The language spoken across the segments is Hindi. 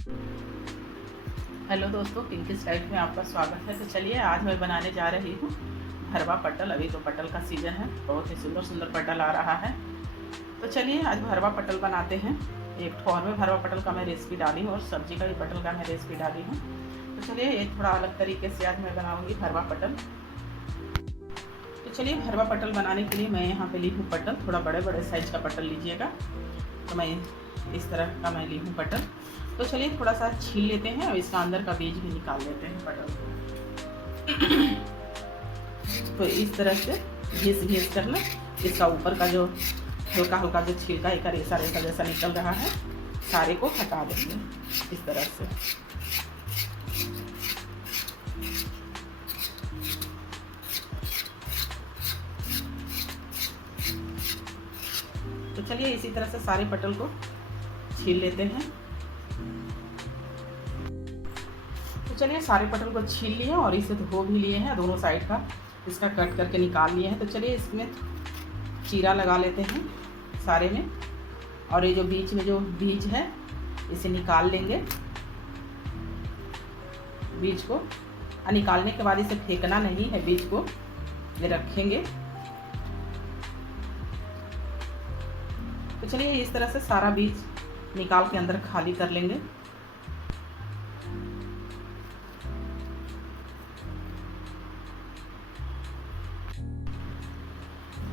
हेलो दोस्तों, पिंकिस लाइफ में आपका स्वागत है। तो चलिए आज मैं बनाने जा रही हूँ भरवा पटल। अभी तो पटल का सीज़न है, बहुत ही सुंदर सुंदर पटल आ रहा है। तो चलिए आज भरवा पटल बनाते हैं। एक ठोर में भरवा पटल का मैं रेसिपी डाली हूँ और सब्जी का भी पटल का मैं रेसिपी डाली हूँ। तो चलिए एक थोड़ा अलग तरीके से आज मैं बनाऊँगी भरवा पटल। तो चलिए भरवा पटल बनाने के लिए मैं यहाँ पे ली हूँ पटल। थोड़ा बड़े बड़े साइज़ का पटल लीजिएगा। तो मैं इस तरह का मैं ली हूँ पटल। तो चलिए थोड़ा सा छील लेते हैं और इसका अंदर का बीज भी निकाल लेते हैं पटल को। तो इस तरह से घिस कर ना इसका ऊपर का जो हल्का हल्का जो छिलका एक रेसा रेसा जैसा निकल रहा है, सारे को हटा देंगे इस तरह से। तो चलिए इसी तरह से सारे पटल को छील लेते हैं। तो चलिए सारे पटल को छील लिए और इसे धो भी लिए हैं, दोनों साइड का इसका कट करके निकाल लिए हैं। तो चलिए इसमें चीरा लगा लेते हैं सारे में, और ये जो बीच में जो बीज है इसे निकाल लेंगे बीज को। और निकालने के बाद इसे फेंकना नहीं है, बीज को ये रखेंगे। तो चलिए इस तरह से सारा बीज निकाल के अंदर खाली कर लेंगे।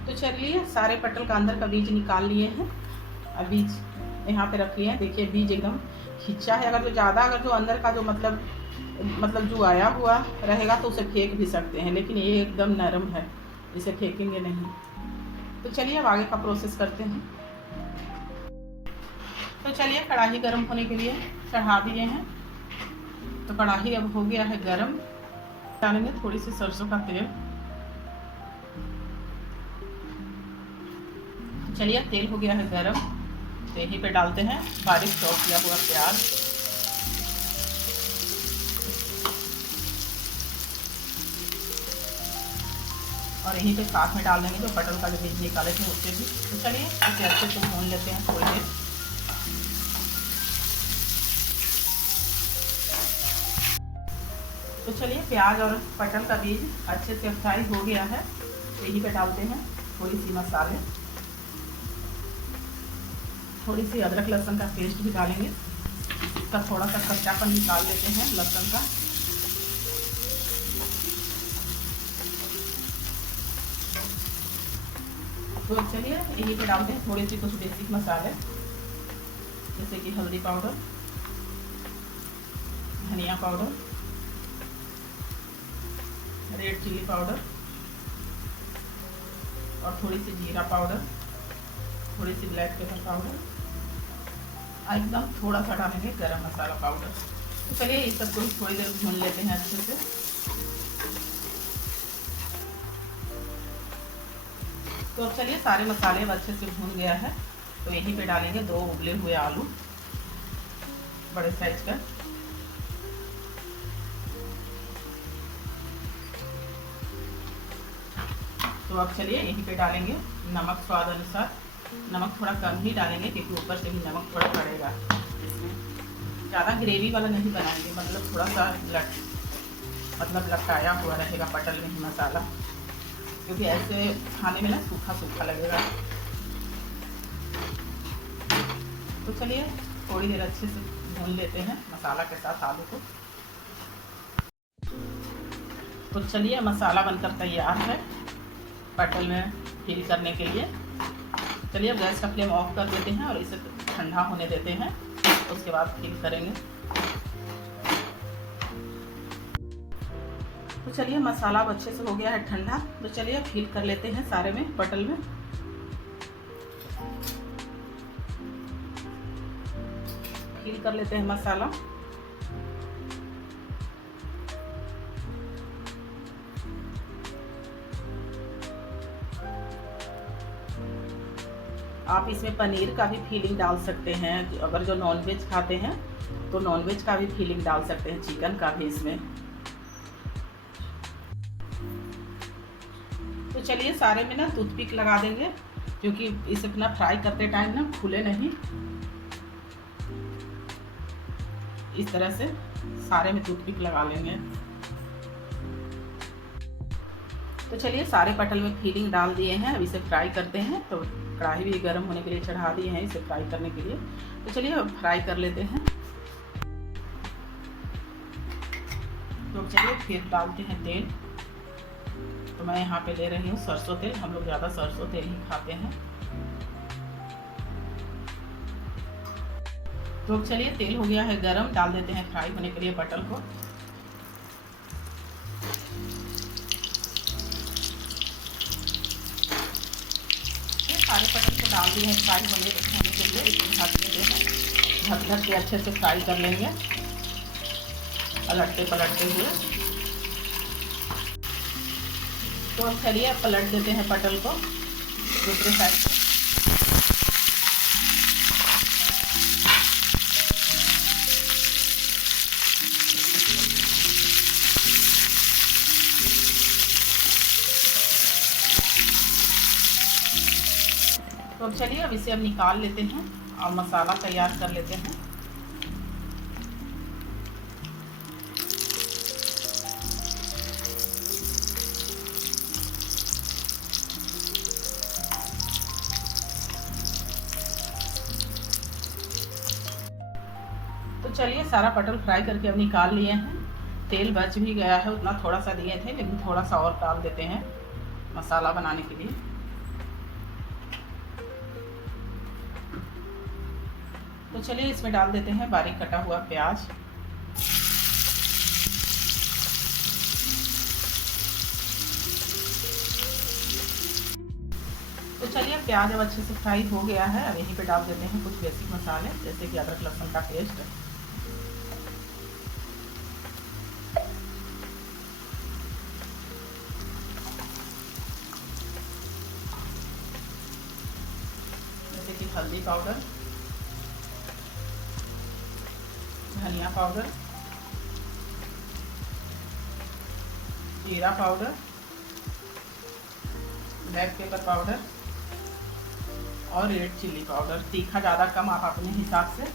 तो चलिए सारे पटल का अंदर का बीज निकाल लिए हैं। अब बीज यहाँ पे रख लिए हैं। देखिए बीज एकदम खिंचा है। अगर जो ज़्यादा अगर जो अंदर का जो मतलब जो आया हुआ रहेगा तो उसे फेंक भी सकते हैं, लेकिन ये एकदम नरम है, इसे फेंकेंगे नहीं। तो चलिए अब आगे का प्रोसेस करते हैं। तो चलिए कढ़ाई गर्म होने के लिए चढ़ा दिए हैं। तो कढ़ाई अब हो गया है गर्म। डालेंगे थोड़ी सी सरसों का तेल। चलिए तेल हो गया है गरम, तो यहीं पे डालते हैं बारीक चॉप किया हुआ प्याज। और यहीं पे साथ में डाल देंगे जो पटल का जो बीज निकाले थे उससे भी। तो चलिए इसे अच्छे से भून लेते हैं थोड़ी देर। तो चलिए प्याज और पटल का बीज अच्छे से फ्राई हो गया है। तो यहीं पे डालते हैं थोड़ी सी मसाले, थोड़ी सी अदरक लहसुन का पेस्ट भी डालेंगे। इसका थोड़ा सा कच्चापन निकाल लेते हैं लहसुन का। तो चलिए यहीं पे डालते हैं थोड़ी सी कुछ बेसिक मसाले, जैसे कि हल्दी पाउडर, धनिया पाउडर, रेड चिली पाउडर और थोड़ी सी जीरा पाउडर, थोड़ी सी ब्लैक पेपर पाउडर, एकदम थोड़ा सा डालेंगे गरम मसाला पाउडर। तो चलिए इस सबको थोड़ी देर भून लेते हैं अच्छे से। तो अब चलिए सारे मसाले अब अच्छे से भून गया है। तो यहीं पे डालेंगे 2 उबले हुए आलू बड़े साइज का। तो अब चलिए यहीं पे डालेंगे नमक स्वाद अनुसार। नमक थोड़ा कम ही डालेंगे क्योंकि ऊपर से भी नमक थोड़ा पड़ेगा इसमें। ज़्यादा ग्रेवी वाला नहीं बनाएंगे, मतलब थोड़ा सा लटकाया हुआ रहेगा पटल में ही मसाला, क्योंकि ऐसे खाने में ना सूखा सूखा लगेगा। तो चलिए थोड़ी देर अच्छे से भून लेते हैं मसाला के साथ आलू को। तो चलिए मसाला बनकर तैयार है पटल में फिल करने के लिए। चलिए अब गैस का फ्लेम ऑफ कर देते हैं और इसे ठंडा होने देते हैं, उसके बाद फिल करेंगे। तो चलिए मसाला अब अच्छे से हो गया है ठंडा। तो चलिए फिल कर लेते हैं सारे में पटल में। फिल कर लेते हैं मसाला। आप इसमें पनीर का भी फीलिंग डाल सकते हैं। अगर जो नॉनवेज खाते हैं तो नॉनवेज का भी फीलिंग डाल सकते हैं, चिकन का भी इसमें। तो चलिए सारे में ना टूथपिक लगा देंगे, क्योंकि इसे अपना फ्राई करते टाइम ना खुले नहीं। इस तरह से सारे में टूथपिक लगा लेंगे। तो चलिए सारे पटल में फिलिंग डाल दिए हैं, अब इसे फ्राई करते हैं। तो कढ़ाई भी गर्म होने के लिए चढ़ा दिए हैं इसे फ्राई करने के लिए। तो चलिए अब फ्राई कर लेते हैं। तो चलिए फिर डालते हैं तेल। तो मैं यहाँ पे ले रही हूँ सरसों तेल, हम लोग ज़्यादा सरसों तेल ही खाते हैं। तो चलिए तेल हो गया है गरम, डाल देते हैं फ्राई होने के लिए पटल को। ये सारे पटल को डाल दिए हैं फ्राई होने के लिए। इसे ढक देते हैं, ढक के अच्छे से फ्राई कर लेंगे पलटते हुए। तो अब चलिए पलट देते हैं पटल को दूसरे साइड से। तो अब चलिए अब इसे निकाल लेते हैं और मसाला तैयार कर लेते हैं। तो चलिए सारा पटल फ्राई करके अब निकाल लिए हैं। तेल बच भी गया है, उतना थोड़ा सा दिए थे लेकिन थोड़ा सा और डाल देते हैं मसाला बनाने के लिए। तो चलिए इसमें डाल देते हैं बारीक कटा हुआ प्याज। तो चलिए प्याज अब अच्छे से फ्राई हो गया है। अब यहीं पे डाल देते हैं कुछ बेसिक मसाले, जैसे कि अदरक लहसुन का पेस्ट, जैसे कि हल्दी पाउडर, धनिया पाउडर, जीरा पाउडर, ब्लैक पेपर पाउडर और रेड चिल्ली पाउडर। तीखा ज़्यादा कम आप अपने हिसाब से।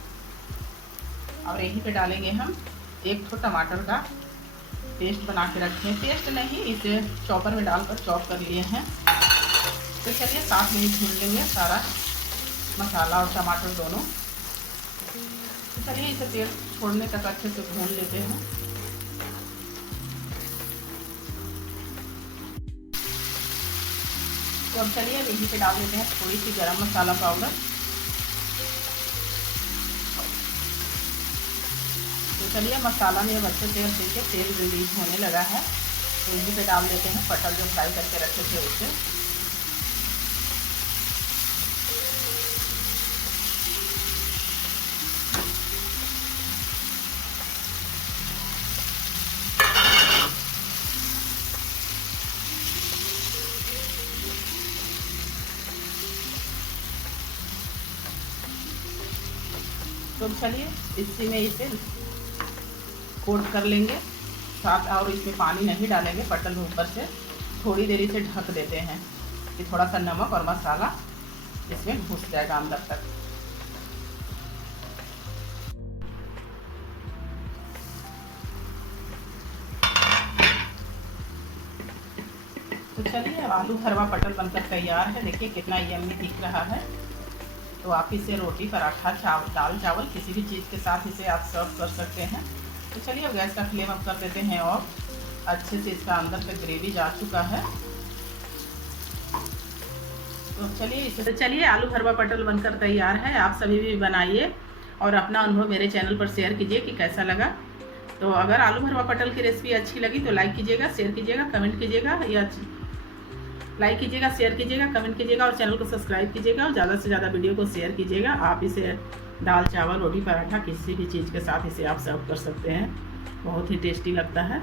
और यहीं पे डालेंगे हम एक तो टमाटर का पेस्ट बना के रखे हैं, पेस्ट नहीं इसे चॉपर में डालकर चॉप कर लिए हैं। तो चलिए 7 मिनट भून लेंगे सारा मसाला और टमाटर दोनों। तो चलिए इसे तेल छोड़ने तक अच्छे से भून लेते हैं। तो अब चलिए अब यहीं पे डाल देते हैं थोड़ी सी गरम मसाला पाउडर। तो चलिए मसाला में अब अच्छे से तेल रिलीज होने लगा है। तो यहीं पे डाल देते हैं पटल जो फ्राई करके रखे थे उसे। तो चलिए इसी में इसे कोट कर लेंगे साथ, और इसमें पानी नहीं डालेंगे। पटल में ऊपर से थोड़ी देर इसे ढक देते हैं कि थोड़ा सा नमक और मसाला इसमें घुस जाएगा अंदर तक। तो चलिए अब आलू भरवा पटल बनकर तैयार है। देखिए कितना यम्मी दिख रहा है। तो आप इसे रोटी, पराठा, दाल चावल किसी भी चीज़ के साथ इसे आप सर्व कर सकते हैं। तो चलिए अब गैस का फ्लेम अप कर देते हैं और अच्छे से इसका अंदर से ग्रेवी जा चुका है। तो चलिए आलू भरवा पटल बनकर तैयार है। आप सभी भी बनाइए और अपना अनुभव मेरे चैनल पर शेयर कीजिए कि कैसा लगा। तो अगर आलू भरवा पटल की रेसिपी अच्छी लगी तो लाइक कीजिएगा, शेयर कीजिएगा, कमेंट कीजिएगा, या लाइक कीजिएगा, शेयर कीजिएगा, कमेंट कीजिएगा और चैनल को सब्सक्राइब कीजिएगा और ज़्यादा से ज़्यादा वीडियो को शेयर कीजिएगा। आप इसे दाल चावल, रोटी, पराठा किसी भी चीज़ के साथ इसे आप सर्व कर सकते हैं। बहुत ही टेस्टी लगता है।